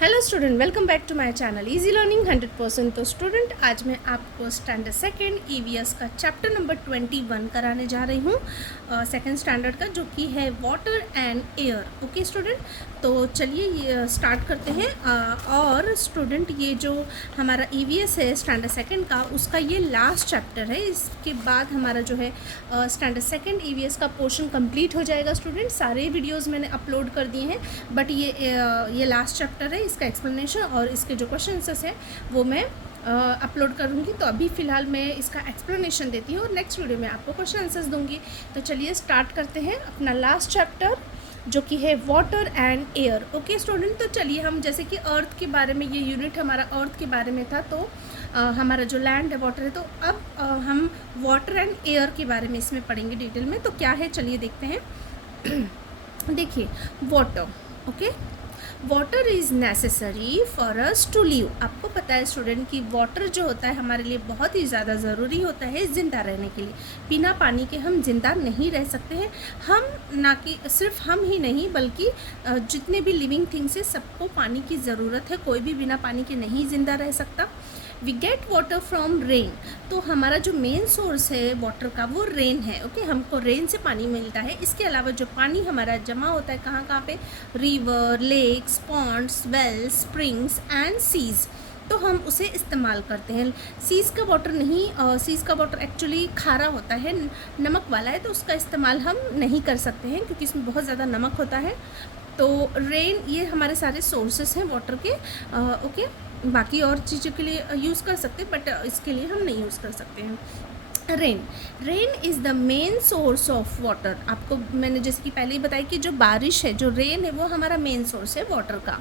Hello student, welcome back to my channel easy learning 100%। तो student, आज मैं आपको स्टैंडर्ड सेकेंड ईवीएस का चैप्टर नंबर 21 कराने जा रही हूँ, सेकेंड स्टैंडर्ड का, जो कि है water and air. Okay student, तो चलिए ये स्टार्ट करते हैं। और स्टूडेंट, ये जो हमारा ईवीएस है स्टैंडर्ड सेकेंड का, उसका ये लास्ट चैप्टर है। इसके बाद हमारा जो है स्टैंडर्ड सेकेंड ईवीएस का पोर्शन कंप्लीट हो जाएगा। स्टूडेंट, सारे वीडियोज़ मैंने अपलोड कर दिए हैं, बट ये लास्ट चैप्टर है। इसका एक्सप्लेनेशन और इसके जो क्वेश्चन आंसर्स हैं वो मैं अपलोड करूँगी। तो अभी फ़िलहाल मैं इसका एक्सप्लेनेशन देती हूँ और नेक्स्ट वीडियो में आपको क्वेश्चन आंसर्स दूँगी। तो चलिए स्टार्ट करते हैं अपना लास्ट चैप्टर, जो कि है water and air. Okay student, तो चलिए हम, जैसे कि अर्थ के बारे में, ये यूनिट हमारा अर्थ के बारे में था, तो हमारा जो लैंड है वाटर है, तो अब हम वाटर एंड एयर के बारे में इसमें पढ़ेंगे डिटेल में। तो क्या है, चलिए देखते हैं। देखिए, water, okay, water is necessary for us to live. आपको पता है स्टूडेंट कि वाटर जो होता है हमारे लिए बहुत ही ज़्यादा ज़रूरी होता है ज़िंदा रहने के लिए। बिना पानी के हम ज़िंदा नहीं रह सकते हैं। हम ना कि सिर्फ हम ही नहीं, बल्कि जितने भी लिविंग थिंग्स है सबको पानी की ज़रूरत है। कोई भी बिना पानी के नहीं ज़िंदा रह सकता। We get water from rain. तो हमारा जो मेन सोर्स है वाटर का वो रेन है। ओके, हमको रेन से पानी मिलता है। इसके अलावा जो पानी हमारा जमा होता है कहाँ कहाँ पे, river, lakes, ponds, wells, springs and seas, तो हम उसे इस्तेमाल करते हैं। सीज़ का वाटर नहीं, सीज़ का वाटर एक्चुअली खारा होता है, नमक वाला है, तो उसका इस्तेमाल हम नहीं कर सकते हैं क्योंकि इसमें बहुत ज़्यादा नमक होता है। तो रेन, ये हमारे सारे सोर्सेस हैं वाटर के। ओके, बाकी और चीज़ों के लिए यूज़ कर सकते हैं, बट इसके लिए हम नहीं यूज़ कर सकते हैं। Rain, rain is the main source of water. आपको मैंने जैसे कि पहले ही बताया कि जो बारिश है, जो रेन है, वो हमारा मेन सोर्स है वाटर का।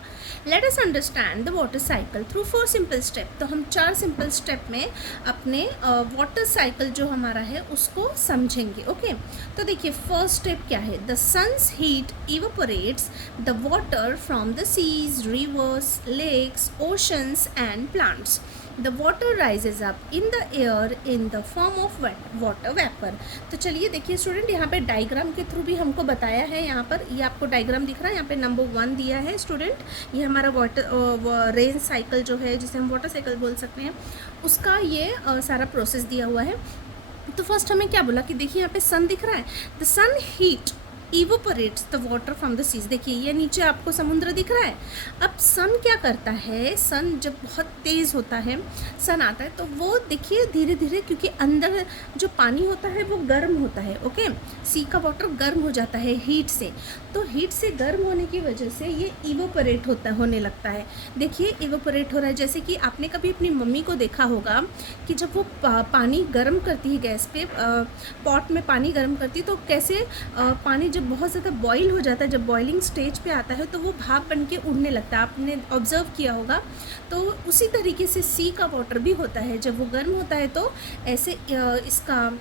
Let us understand the water cycle through 4 simple step. तो हम 4 सिंपल स्टेप में अपने वाटर साइकिल जो हमारा है उसको समझेंगे। ओके, तो देखिए फर्स्ट स्टेप क्या है, the sun's heat evaporates the water from the seas, rivers, lakes, oceans and plants. The water rises up in the air in the form of water vapor। तो चलिए देखिए स्टूडेंट, यहाँ पे diagram के through भी हमको बताया है। यहाँ पर ये आपको डायग्राम दिख रहा है, यहाँ पे नंबर 1 दिया है स्टूडेंट। ये हमारा वाटर रेन साइकिल जो है, जिसे हम वाटर साइकिल बोल सकते हैं, उसका ये सारा प्रोसेस दिया हुआ है। तो फर्स्ट हमें क्या बोला कि देखिए यहाँ पे सन दिख रहा है, the sun heat evaporates the water from the seas. देखिए ये नीचे आपको समुद्र दिख रहा है। अब सन क्या करता है, सन जब बहुत तेज़ होता है, सन आता है, तो वो देखिए धीरे धीरे, क्योंकि अंदर जो पानी होता है वो गर्म होता है। ओके, सी का वाटर गर्म हो जाता है हीट से। तो हीट से गर्म होने की वजह से ये इवोपरेट होने लगता है। देखिए इवोपरेट हो रहा है, जैसे कि आपने कभी अपनी मम्मी को देखा होगा कि जब वो पानी गर्म करती है गैस पे, पॉट में पानी गर्म करती है, तो कैसे पानी जब बहुत ज़्यादा बॉईल हो जाता है, जब बॉइलिंग स्टेज पे आता है, तो वो भाप बन के उड़ने लगता है। आपने ऑब्ज़र्व किया होगा। तो उसी तरीके से सी का वाटर भी होता है, जब वो गर्म होता है तो ऐसे इसका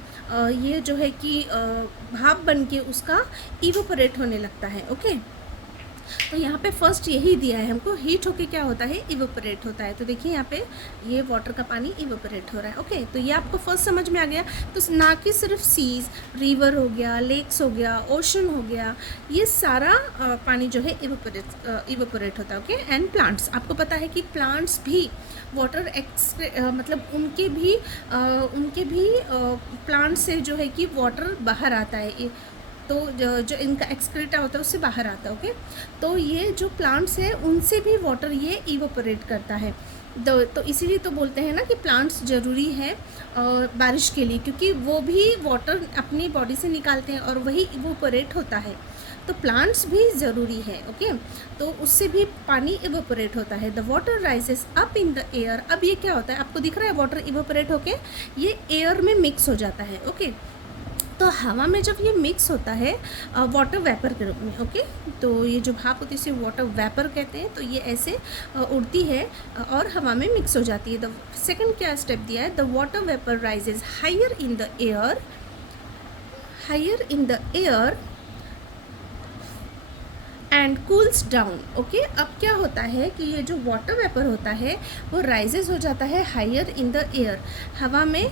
ये जो है कि भाप बन के उसका इवोपरेट होने लगता है। ओके, तो यहाँ पे फर्स्ट यही दिया है हमको, हीट होके क्या होता है, इवोपरेट होता है। तो देखिए यहाँ पे ये वाटर का पानी इवोपरेट हो रहा है। ओके, तो ये आपको फर्स्ट समझ में आ गया। तो ना कि सिर्फ सीज, रिवर हो गया, लेक्स हो गया, ओशन हो गया, ये सारा पानी जो है इवोपरेट होता है। ओके, एंड प्लांट्स, आपको पता है कि प्लांट्स भी वाटर मतलब उनके भी प्लांट से जो है कि वाटर बाहर आता है। तो जो इनका एक्सक्रीटा होता है उससे बाहर आता है। ओके, तो ये जो प्लांट्स है उनसे भी वाटर ये इवोपरेट करता है। तो इसीलिए तो बोलते हैं ना कि प्लांट्स ज़रूरी है बारिश के लिए, क्योंकि वो भी वाटर अपनी बॉडी से निकालते हैं और वही इवोपरेट होता है। तो प्लांट्स भी ज़रूरी है। ओके, तो उससे भी पानी इवोपरेट होता है। The water rises up in the air. अब ये क्या होता है, आपको दिख रहा है वाटर इवोपरेट होके ये एयर में मिक्स हो जाता है। ओके, तो हवा में जब ये मिक्स होता है वाटर वेपर के रूप में। ओके, तो ये जो भाप होती है इसे वाटर वेपर कहते हैं। तो ये ऐसे उड़ती है और हवा में मिक्स हो जाती है। द सेकंड क्या स्टेप दिया है, the water vapour rises higher in the air and cools down. Okay, अब क्या होता है कि ये जो वाटर वेपर होता है वो राइजेस हो जाता है हायर इन द एयर, हवा में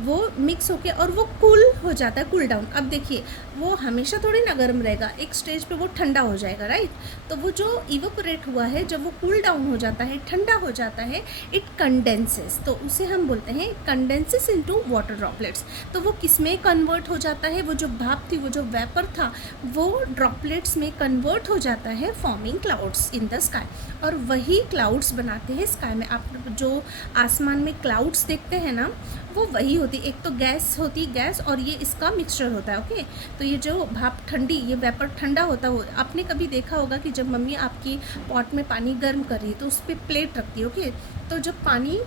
वो मिक्स होके और वो कूल हो जाता है, कूल डाउन। अब देखिए वो हमेशा थोड़ी ना गर्म रहेगा, एक स्टेज पे वो ठंडा हो जाएगा, राइट। तो वो जो इवेपोरेट हुआ है जब वो कूल डाउन हो जाता है, ठंडा हो जाता है, इट कंडेंसेस, तो उसे हम बोलते हैं कंडेंसेस इनटू वाटर ड्रॉपलेट्स। तो वो किस में कन्वर्ट हो जाता है, वो जो भाप थी, वो जो वेपर था, वो ड्रॉपलेट्स में कन्वर्ट हो जाता है, forming clouds in the sky. और वही क्लाउड्स बनाते हैं स्काई में। आप जो आसमान में क्लाउड्स देखते हैं ना, वो वही होती, एक तो गैस होती, गैस, और ये इसका मिक्सचर होता है। ओके, तो ये जो भाप ठंडी, ये वेपर ठंडा होता है। वो आपने कभी देखा होगा कि जब मम्मी आपकी पॉट में पानी गर्म कर रही है तो उस पर प्लेट रखती है। ओके, तो जब पानी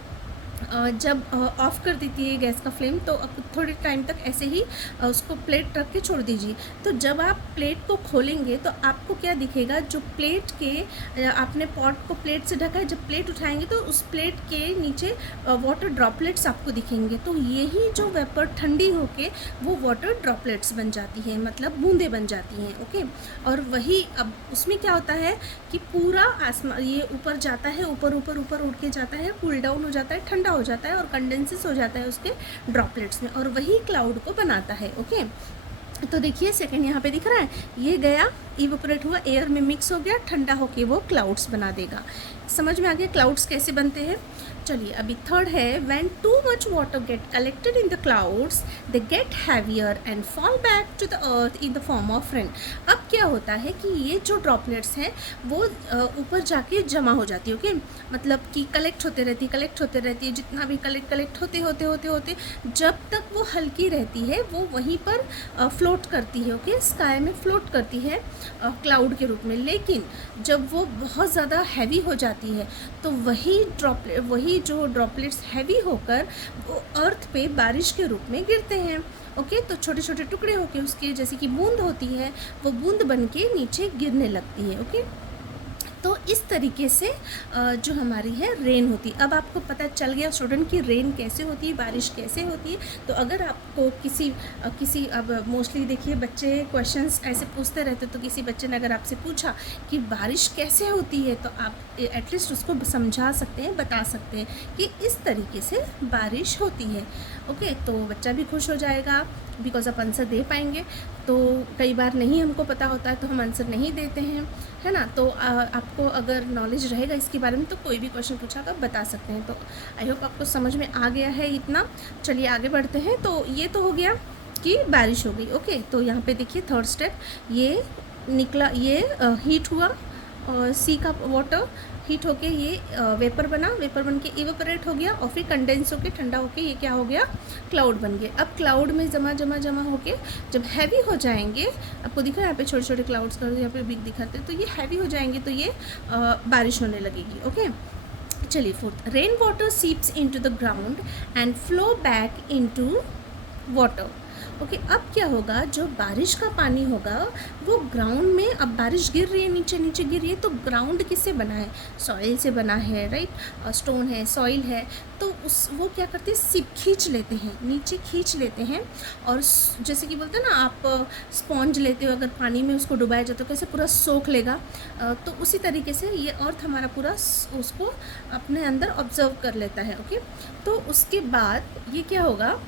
जब ऑफ़ कर देती है गैस का फ्लेम, तो थोड़े टाइम तक ऐसे ही उसको प्लेट रख के छोड़ दीजिए। तो जब आप प्लेट को खोलेंगे तो आपको क्या दिखेगा, जो प्लेट के आपने पॉट को प्लेट से ढका है, जब प्लेट उठाएंगे तो उस प्लेट के नीचे वाटर ड्रॉपलेट्स आपको दिखेंगे। तो यही जो वेपर ठंडी होके वो वाटर ड्रॉपलेट्स बन जाती हैं, मतलब बूंदें बन जाती हैं। ओके, और वही अब उसमें क्या होता है कि पूरा आसमान ये ऊपर जाता है, ऊपर ऊपर ऊपर उड़ के जाता है, कूल डाउन हो जाता है, ठंडा हो जाता है और कंडेंसेस हो जाता है उसके ड्रॉपलेट्स में, और वही क्लाउड को बनाता है। ओके, तो देखिए सेकंड यहाँ पे दिख रहा है, ये गया इवेपोरेट हुआ, एयर में मिक्स हो गया, ठंडा होके वो क्लाउड्स बना देगा। समझ में आ गया क्लाउड्स कैसे बनते हैं। चलिए अभी थर्ड है, when too much water get collected in the clouds they get heavier and fall back to the earth in the form of rain. अब क्या होता है कि ये जो ड्रॉपलेट्स हैं वो ऊपर जाके जमा हो जाती है। ओके, मतलब कि कलेक्ट होते रहती है, जितना भी कलेक्ट होते जब तक वो हल्की रहती है वो वहीं पर फ्लोट करती है। ओके, स्काई में फ्लोट करती है क्लाउड के रूप में। लेकिन जब वो बहुत ज़्यादा हैवी हो जाती है तो वही जो ड्रॉपलेट्स हैवी होकर वो अर्थ पे बारिश के रूप में गिरते हैं। ओके, तो छोटे छोटे टुकड़े होके उसके जैसे कि बूंद होती है, वो बूंद बन के नीचे गिरने लगती है। ओके, तो इस तरीके से जो हमारी है रेन होती है। अब आपको पता चल गया स्टूडेंट कि रेन कैसे होती है, बारिश कैसे होती है। तो अगर आपको किसी अब मोस्टली देखिए बच्चे क्वेश्चंस ऐसे पूछते रहते, तो किसी बच्चे ने अगर आपसे पूछा कि बारिश कैसे होती है तो आप एटलीस्ट उसको समझा सकते हैं, बता सकते हैं कि इस तरीके से बारिश होती है। ओके, तो बच्चा भी खुश हो जाएगा बिकॉज आप आंसर दे पाएंगे। तो कई बार नहीं हमको पता होता है तो हम आंसर नहीं देते हैं, है ना। तो आपको अगर नॉलेज रहेगा इसके बारे में तो कोई भी क्वेश्चन पूछा तो आप बता सकते हैं। तो आई होप आपको समझ में आ गया है इतना। चलिए आगे बढ़ते हैं। तो ये तो हो गया कि बारिश हो गई। ओके, तो यहाँ पे देखिए थर्ड स्टेप, ये निकला, ये हीट हुआ और सी का वाटर हीट होके ये वेपर बना, वेपर बन के इवेपोरेट हो गया और फिर कंडेंस होके ठंडा होके ये क्या हो गया, क्लाउड बन गए। अब क्लाउड में जमा होके जब हैवी हो जाएंगे, आपको दिख रहा है यहाँ पे छोटे छोटे क्लाउड्स कर, यहाँ पे बिग दिखाते हैं, तो ये हैवी हो जाएंगे तो ये बारिश होने लगेगी। ओके, चलिए fourth, rain water seeps into the ground and flow back into water. Okay, अब क्या होगा, जो बारिश का पानी होगा वो ग्राउंड में, अब बारिश गिर रही है, नीचे गिर रही है, तो ग्राउंड किससे बना है, सॉइल से बना है, राइट। स्टोन है, सॉइल है, तो वो क्या करते हैं, सिप खींच लेते हैं, नीचे खींच लेते हैं। और जैसे कि बोलते हैं ना आप स्पॉन्ज लेते हो, अगर पानी में उसको डुबाया जाए तो कैसे पूरा सोख लेगा, तो उसी तरीके से ये अर्थ हमारा पूरा उसको अपने अंदर ऑब्जर्व कर लेता है। ओके, तो उसके बाद ये क्या होगा,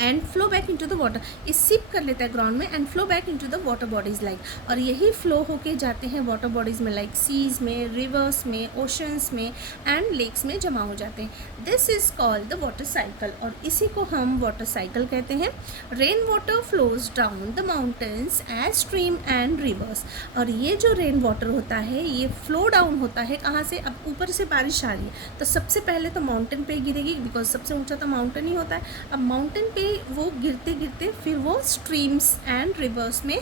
and flow back into the water, ये सिप कर लेता है ग्राउंड में and flow back into the water bodies like, और यही फ्लो होके जाते हैं वाटर बॉडीज़ में, लाइक सीज में, रिवर्स में, ओशंस में एंड लेक्स में जमा हो जाते हैं। This is called the water cycle, और इसी को हम वाटर साइकिल कहते हैं। Rain water flows down the mountains as stream and reverse, और ये जो रेन वाटर होता है ये फ्लो डाउन होता है कहाँ से, अब ऊपर से बारिश आ रही है तो सबसे पहले तो माउंटेन पे गिरेगी, बिकॉज सबसे ऊंचा तो माउंटेन ही होता है। अब माउंटेन पे वो गिरते गिरते फिर वो स्ट्रीम्स एंड रिवर्स में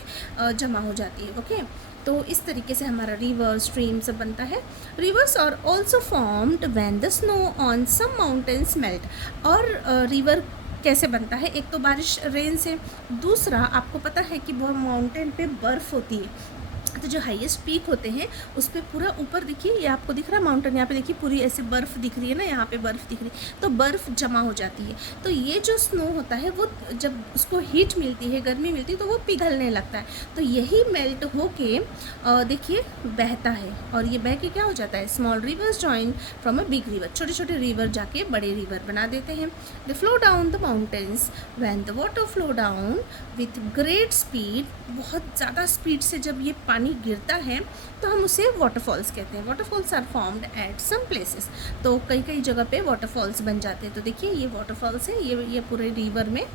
जमा हो जाती है। ओके, तो इस तरीके से हमारा रिवर, स्ट्रीम सब बनता है। Rivers are also formed when the snow on some mountains melt, और रिवर कैसे बनता है, एक तो बारिश रेन से, दूसरा आपको पता है कि वो माउंटेन पे बर्फ़ होती है, तो तो जो हाईएस्ट पीक होते हैं उस पर पूरा ऊपर देखिए, ये आपको दिख रहा है माउंटेन, यहाँ पे देखिए पूरी ऐसे बर्फ़ दिख रही है ना, यहाँ पे बर्फ़ दिख रही है, तो बर्फ़ जमा हो जाती है। तो ये जो स्नो होता है वो जब उसको हीट मिलती है, गर्मी मिलती है, तो वो पिघलने लगता है। तो यही मेल्ट होके देखिए बहता है, और ये बह के क्या हो जाता है, small rivers join from a big river, छोटे छोटे रिवर जाके बड़े रिवर बना देते हैं। They flow down the mountains when the water flow down with great speed, बहुत ज़्यादा स्पीड से जब ये पानी गिरता है तो हम उसे वाटरफॉल्स कहते हैं। Waterfalls are formed at some places, तो कई कई जगह पे वाटरफॉल्स बन जाते हैं। तो देखिए ये वाटरफॉल्स है, ये पूरे रिवर में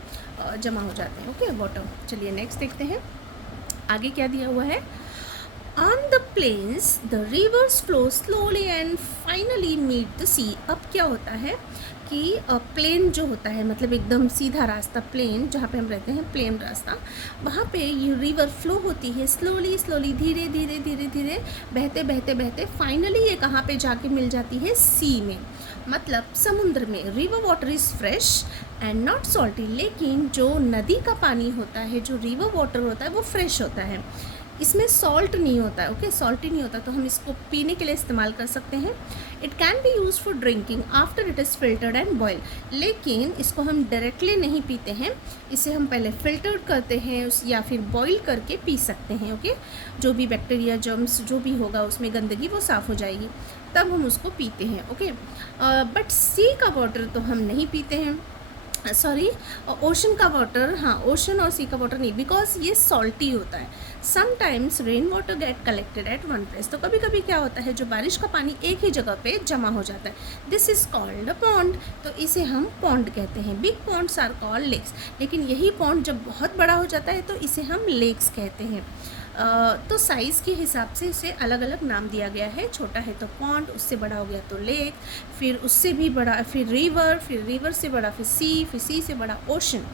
जमा हो जाते हैं। Okay water. चलिए नेक्स्ट देखते हैं आगे क्या दिया हुआ है। On the plains, the rivers flow slowly and finally meet the sea. अब क्या होता है कि प्लेन जो होता है, मतलब एकदम सीधा रास्ता, प्लेन जहाँ पे हम रहते हैं, प्लेन रास्ता, वहाँ पे ये रिवर फ्लो होती है स्लोली स्लोली, धीरे धीरे धीरे धीरे बहते बहते बहते फाइनली ये कहाँ पे जाके मिल जाती है, सी में, मतलब समुद्र में। River water is fresh and not salty, लेकिन जो नदी का पानी होता है, जो रिवर वाटर होता है, वो फ्रेश होता है, इसमें सॉल्ट नहीं होता है। ओके सॉल्टी नहीं होता, तो हम इसको पीने के लिए इस्तेमाल कर सकते हैं। It can be use for drinking after it is filtered and boil, लेकिन इसको हम डायरेक्टली नहीं पीते हैं, इसे हम पहले फिल्टर्ड करते हैं या फिर बॉईल करके पी सकते हैं। ओके जो भी बैक्टीरिया जर्म्स जो भी होगा उसमें गंदगी वो साफ़ हो जाएगी, तब हम उसको पीते हैं। ओके बट सी का वाटर तो हम नहीं पीते हैं, सॉरी ओशन का वाटर, हाँ ओशन और सी का वाटर नहीं, बिकॉज ये सॉल्टी होता है। Sometimes rain water get collected at one place, तो कभी कभी क्या होता है जो बारिश का पानी एक ही जगह पे जमा हो जाता है, this is called a pond, तो इसे हम पॉन्ड कहते हैं। Big ponds are called lakes, लेकिन यही पॉन्ड जब बहुत बड़ा हो जाता है तो इसे हम लेक्स कहते हैं। तो साइज़ के हिसाब से इसे अलग अलग नाम दिया गया है, छोटा है तो पॉन्ड, उससे बड़ा हो गया तो लेक, फिर उससे भी बड़ा फिर रिवर, फिर रिवर से बड़ा फिर सी से बड़ा ओशन।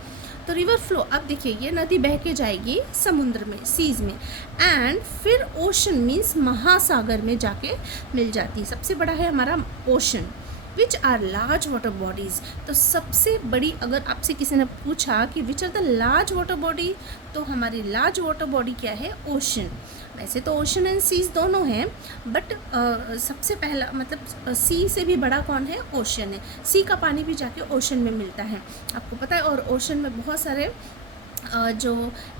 तो रिवर फ्लो, अब देखिए ये नदी बह के जाएगी समुद्र में, सीज में, एंड फिर ओशन मीन्स महासागर में जाके मिल जाती है। सबसे बड़ा है हमारा ocean, which are large water bodies, तो सबसे बड़ी, अगर आपसे किसी ने पूछा कि which are the large water body, तो हमारी लार्ज वाटर बॉडी क्या है, ओशन। वैसे तो ओशन एंड सीज दोनों हैं, बट सबसे पहला मतलब सी से भी बड़ा कौन है, ओशन है। सी का पानी भी जाके ओशन में मिलता है, आपको पता है, और ओशन में बहुत सारे जो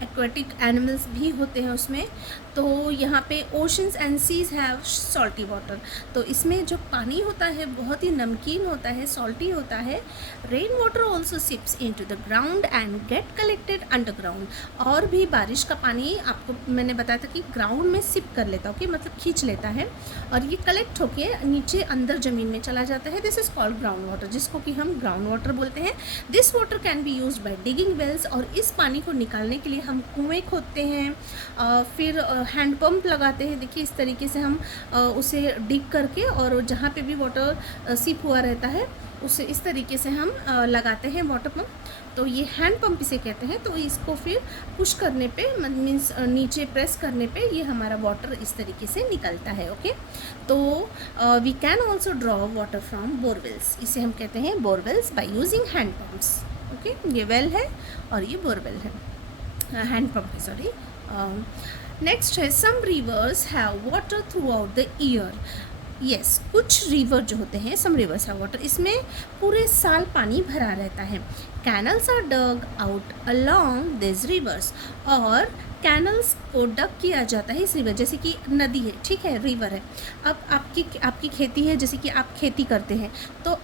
एक्वेटिक एनिमल्स भी होते हैं उसमें। तो यहाँ पे oceans and seas have salty water, तो इसमें जो पानी होता है बहुत ही नमकीन होता है, सॉल्टी होता है। Rain water also seeps into the ground and get collected underground, और भी बारिश का पानी आपको मैंने बताया था कि ग्राउंड में सिप कर लेता, ओके मतलब खींच लेता है, और ये कलेक्ट होके नीचे अंदर ज़मीन में चला जाता है। This is called ground water, जिसको कि हम ग्राउंड वाटर बोलते हैं। This water can be use by digging wells, और इस पानी को निकालने के लिए हम कुएँ खोदते हैं, फिर हैंड पंप लगाते हैं। देखिए इस तरीके से हम उसे डिग करके, और जहाँ पे भी वाटर सिप हुआ रहता है उसे इस तरीके से हम लगाते हैं वाटर पंप, तो ये हैंड पंप इसे कहते हैं। तो इसको फिर पुश करने पे मीन्स नीचे प्रेस करने पे ये हमारा वाटर इस तरीके से निकलता है। ओके तो we can also draw water from borewells, इसे हम कहते हैं borewells by using hand pumps. Okay ये वेल है और ये बोरवेल है, हैंड पंप है, सॉरी। नेक्स्ट है some rivers have water throughout the year. Yes कुछ रिवर जो होते हैं, सम रिवर्स हैव वाटर, इसमें पूरे साल पानी भरा रहता है। Canals are dug out along this rivers, और कैनल्स को डग किया जाता है इस रिवर, जैसे कि नदी है, ठीक है, रिवर है। अब आपकी खेती है, जैसे कि आप खेती करते हैं तो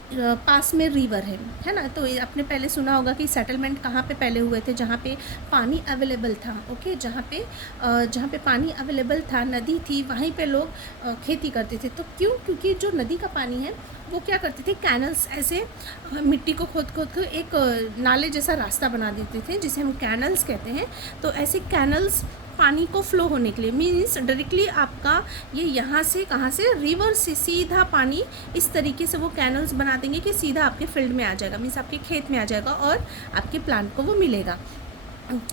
पास में रिवर है ना, तो आपने पहले सुना होगा कि सेटलमेंट कहाँ पे पहले हुए थे, जहाँ पे पानी अवेलेबल था। ओके जहाँ पे पानी अवेलेबल था, नदी थी, वहीं पे लोग खेती करते थे। तो क्योंकि जो नदी का पानी है वो क्या करते थे, कैनल्स ऐसे मिट्टी को खोद एक नाले जैसा रास्ता बना देते थे, जिसे हम कैनल्स कहते हैं। तो ऐसे कैनल्स पानी को फ्लो होने के लिए, मीन्स डायरेक्टली आपका ये यहाँ से कहाँ से, रिवर से सीधा पानी इस तरीके से वो कैनल्स बना देंगे कि सीधा आपके फील्ड में आ जाएगा, मीन्स आपके खेत में आ जाएगा और आपके प्लांट को वो मिलेगा।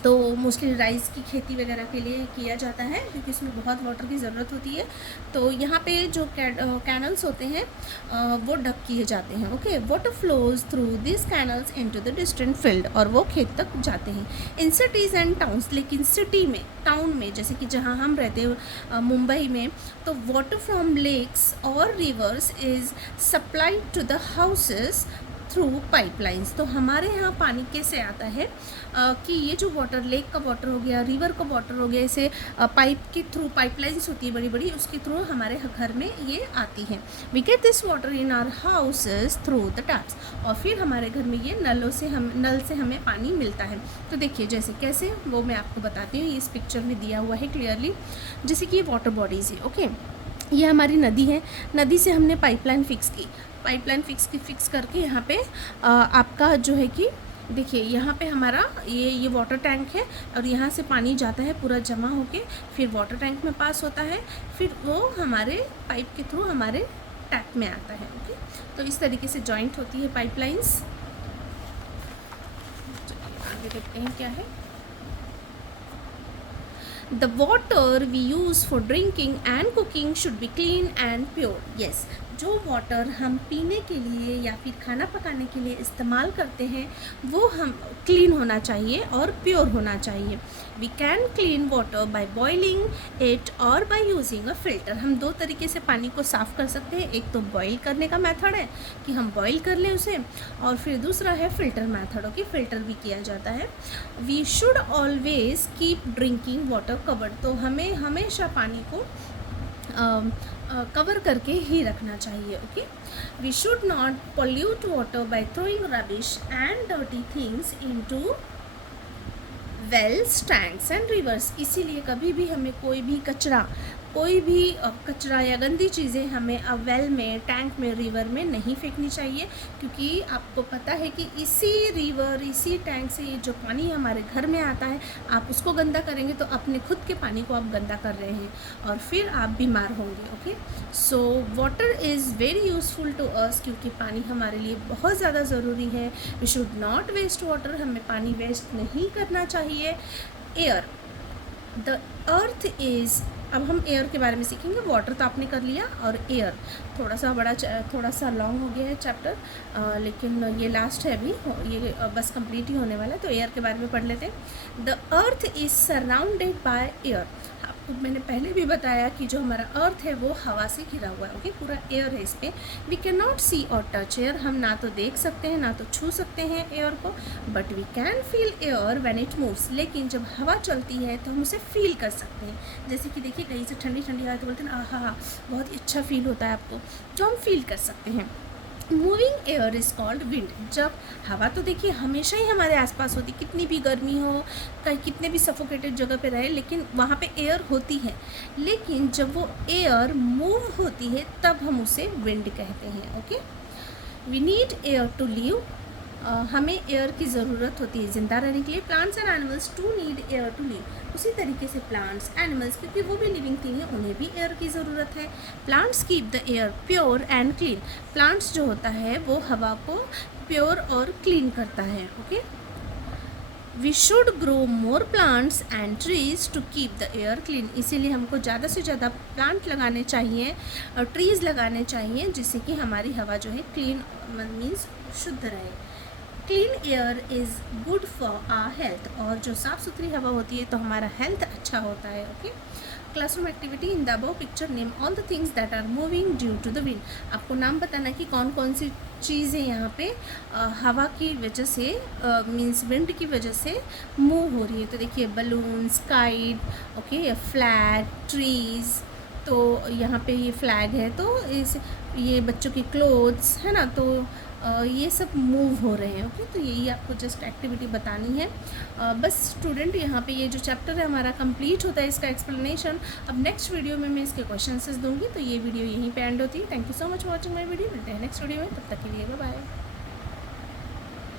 तो मोस्टली राइस की खेती वगैरह के लिए किया जाता है क्योंकि इसमें बहुत वाटर की ज़रूरत होती है। तो यहाँ पे जो कैनल्स होते हैं वो डक किए जाते हैं। Okay, water flows through this canals into the distant field, और वो खेत तक जाते हैं। इन सिटीज़ एंड टाउन्स, लेकिन सिटी में, टाउन में, जैसे कि जहाँ हम रहते हैं मुंबई में, तो वाटर फ्रॉम लेक्स और rivers is supplied to the houses through pipelines. तो हमारे यहाँ पानी कैसे आता है कि ये जो वाटर, लेक का वाटर हो गया, रिवर का वाटर हो गया, इसे पाइप के थ्रू, पाइपलाइंस होती है बड़ी बड़ी, उसके थ्रू हमारे घर में ये आती है। We get this water in our houses through the taps, और फिर हमारे घर में ये नल से हमें पानी मिलता है। तो देखिए जैसे कैसे, वो मैं आपको बताती हूँ, इस पिक्चर में दिया हुआ है क्लियरली। जैसे कि ये वाटर बॉडीज़ है। ओके, ये हमारी नदी है, नदी से हमने पाइपलाइन फिक्स करके यहाँ पे आपका जो है कि देखिए यहाँ पे हमारा ये वाटर टैंक है, और यहाँ से पानी जाता है पूरा जमा होके, फिर वाटर टैंक में पास होता है, फिर वो हमारे पाइप के थ्रू हमारे टैप में आता है। ओके, तो इस तरीके से जॉइंट होती है पाइपलाइंस। आगे देखते हैं क्या है। The water we use for drinking and cooking should be clean and pure. Yes, जो वाटर हम पीने के लिए या फिर खाना पकाने के लिए इस्तेमाल करते हैं वो हम क्लीन होना चाहिए और प्योर होना चाहिए। We can clean water by boiling it और बाय यूजिंग अ फ़िल्टर। हम दो तरीके से पानी को साफ़ कर सकते हैं। एक तो बॉईल करने का मेथड है कि हम बॉईल कर लें उसे, और फिर दूसरा है फ़िल्टर मेथड, ओके, फ़िल्टर भी किया जाता है। We should always keep drinking water covered. तो हमें हमेशा पानी को कवर करके ही रखना चाहिए। Okay, we should not pollute water by throwing rubbish and dirty things into wells, tanks and rivers. इसीलिए कभी भी हमें कोई भी कचरा या गंदी चीज़ें हमें वेल में, टैंक में, रिवर में नहीं फेंकनी चाहिए, क्योंकि आपको पता है कि इसी रिवर, इसी टैंक से ये जो पानी हमारे घर में आता है, आप उसको गंदा करेंगे तो अपने खुद के पानी को आप गंदा कर रहे हैं और फिर आप बीमार होंगे। Okay, so water is very useful to us, क्योंकि पानी हमारे लिए बहुत ज़्यादा ज़रूरी है। We should not waste water, हमें पानी वेस्ट नहीं करना चाहिए। एयर, द अर्थ इज़, अब हम एयर के बारे में सीखेंगे। वाटर तो आपने कर लिया, और एयर थोड़ा सा लॉन्ग हो गया है चैप्टर, लेकिन ये लास्ट है अभी, ये बस कंप्लीट ही होने वाला है। तो एयर के बारे में पढ़ लेते हैं। The earth is surrounded by air. आपको मैंने पहले भी बताया कि जो हमारा अर्थ है वो हवा से घिरा हुआ है। ओके, पूरा एयर है इस पर। वी कैन नॉट सी और टच एयर, हम ना तो देख सकते हैं ना तो छू सकते हैं एयर को, but we can feel air when it moves. लेकिन जब हवा चलती है तो हम उसे फील कर सकते हैं। जैसे कि देखिए कहीं से ठंडी ठंडी हवा तो बोलते हैं ना, आहा बहुत ही अच्छा फील होता है आपको, जो हम फील कर सकते हैं। Moving air is called wind. जब हवा तो देखिए हमेशा ही हमारे आसपास होती, कितनी भी गर्मी हो, कहीं कितने भी सफोकेटेड जगह पे रहे, लेकिन वहाँ पे एयर होती है। लेकिन जब वो एयर मूव होती है तब हम उसे विंड कहते हैं। Okay, we need air to live. हमें एयर की ज़रूरत होती है ज़िंदा रहने के लिए। Plants and animals too need air to live. उसी तरीके से प्लांट्स, एनिमल्स, क्योंकि वो भी लिविंग थिंग है, उन्हें भी एयर की ज़रूरत है। Plants keep the air pure and clean. Plants जो होता है वो हवा को प्योर और क्लीन करता है। Okay, we should grow more plants and trees to keep the air clean. इसीलिए हमको ज़्यादा से ज़्यादा प्लांट लगाने चाहिए और ट्रीज़ लगाने चाहिए, जिससे कि हमारी हवा जो है क्लीन मीन्स शुद्ध रहे। Clean air is good for our health. और जो साफ़ सुथरी हवा होती है तो हमारा हेल्थ अच्छा होता है। Okay, classroom activity, in the above picture name all the things that are moving due to the wind. आपको नाम बताना कि कौन कौन सी चीज़ें यहाँ पे हवा की वजह से, मीन्स विंड की वजह से मूव हो रही है। तो देखिए balloons, kite, okay, flag, trees. तो यहाँ पे ये फ्लैग है, तो ये बच्चों की क्लोथ्स है ना, तो ये सब मूव हो रहे हैं। ओके, तो यही आपको जस्ट एक्टिविटी बतानी है। बस स्टूडेंट, यहाँ पे ये जो चैप्टर है हमारा कंप्लीट होता है, इसका एक्सप्लेनेशन। अब नेक्स्ट वीडियो में मैं इसके क्वेश्चंस दूंगी, तो ये वीडियो यहीं पे एंड होती है। Thank you so much for watching my video. मिलते हैं नेक्स्ट वीडियो में, तब तक के लिए बाय बाय।